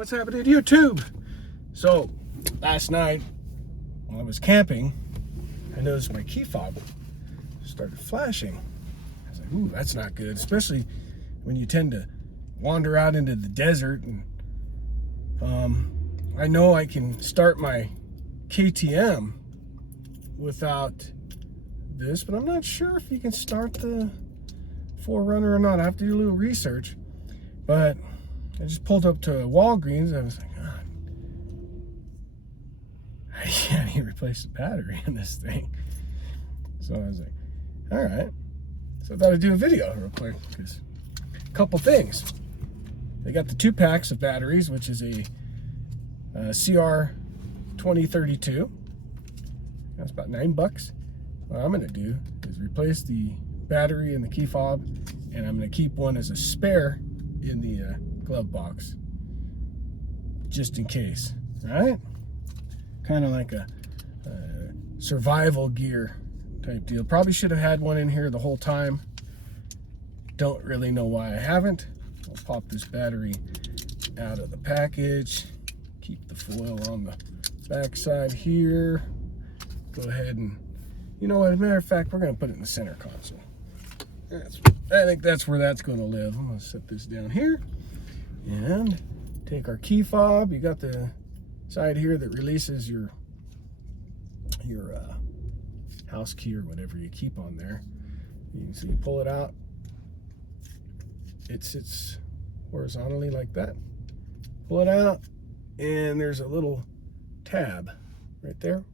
What's happening to YouTube? So last night when I was camping, I noticed my key fob started flashing. I was like, ooh, that's not good, especially when you tend to wander out into the desert. And I know I can start my KTM without this, but I'm not sure if you can start the 4Runner or not. I have to do a little research. But I just pulled up to Walgreens. I was like, God, I can't even replace the battery in this thing. So I was like, all right. So I thought I'd do a video real quick, because a couple things. They got the 2 packs of batteries, which is a CR 2032. That's about $9. What I'm gonna do is replace the battery in the key fob, and I'm gonna keep one as a spare in the glove box, just in case. All right, kind of like a survival gear type deal. Probably should have had one in here the whole time. Don't really know why I haven't. I'll pop this battery out of the package, keep the foil on the back side here. Go ahead and, you know what, as a matter of fact, we're gonna put it in the center console. I think that's where that's going to live. I'm going to set this down here and take our key fob. You got the side here that releases your house key or whatever you keep on there. You can see, you pull it out. It sits horizontally like that. Pull it out, and there's a little tab right there.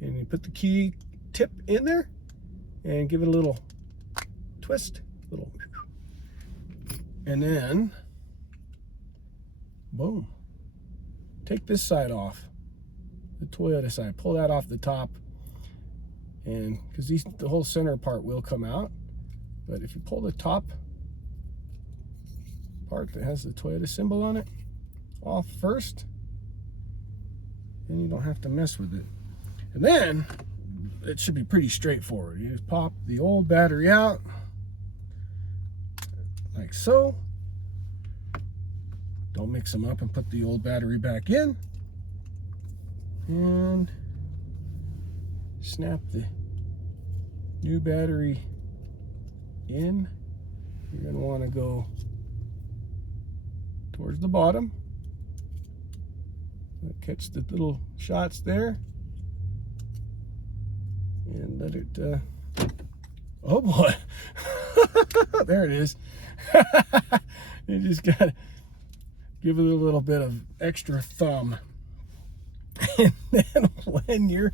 And you put the key tip in there and give it a little twist, and then boom, take this side off, the Toyota side, pull that off the top, and because the whole center part will come out, but if you pull the top part that has the Toyota symbol on it off first, then you don't have to mess with it. And then it should be pretty straightforward. You just pop the old battery out like so. Don't mix them up, and put the old battery back in, and snap the new battery in. You're going to want to go towards the bottom, catch the little shots there, and let it oh boy. There it is. You just gotta give it a little bit of extra thumb, and then when you're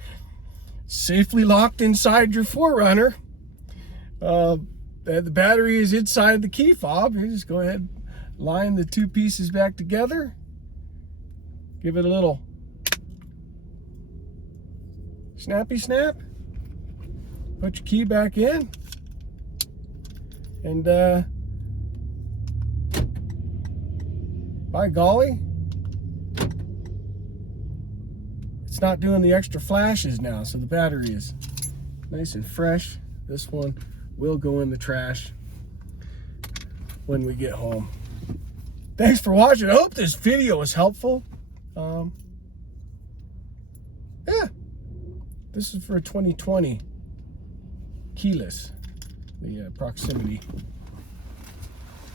safely locked inside your 4Runner, the battery is inside the key fob, you just go ahead, line the 2 pieces back together, give it a little snappy snap, put your key back in, and by golly, it's not doing the extra flashes now, so the battery is nice and fresh. This one will go in the trash when we get home. Thanks for watching. I hope this video was helpful. Yeah, this is for a 2020 keyless, the Proximity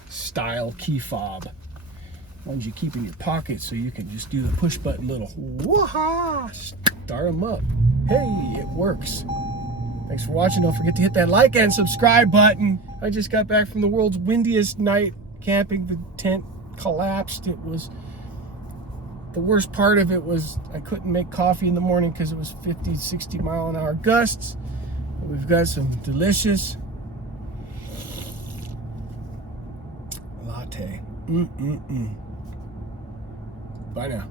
style key fob. Ones you keep in your pocket so you can just do the push button little wah-ha, start them up. Hey, it works. Thanks for watching. Don't forget to hit that like and subscribe button. I just got back from the world's windiest night camping. The tent collapsed. It was, the worst part of it was I couldn't make coffee in the morning because it was 50, 60 mile an hour gusts. We've got some delicious latte. Bye now.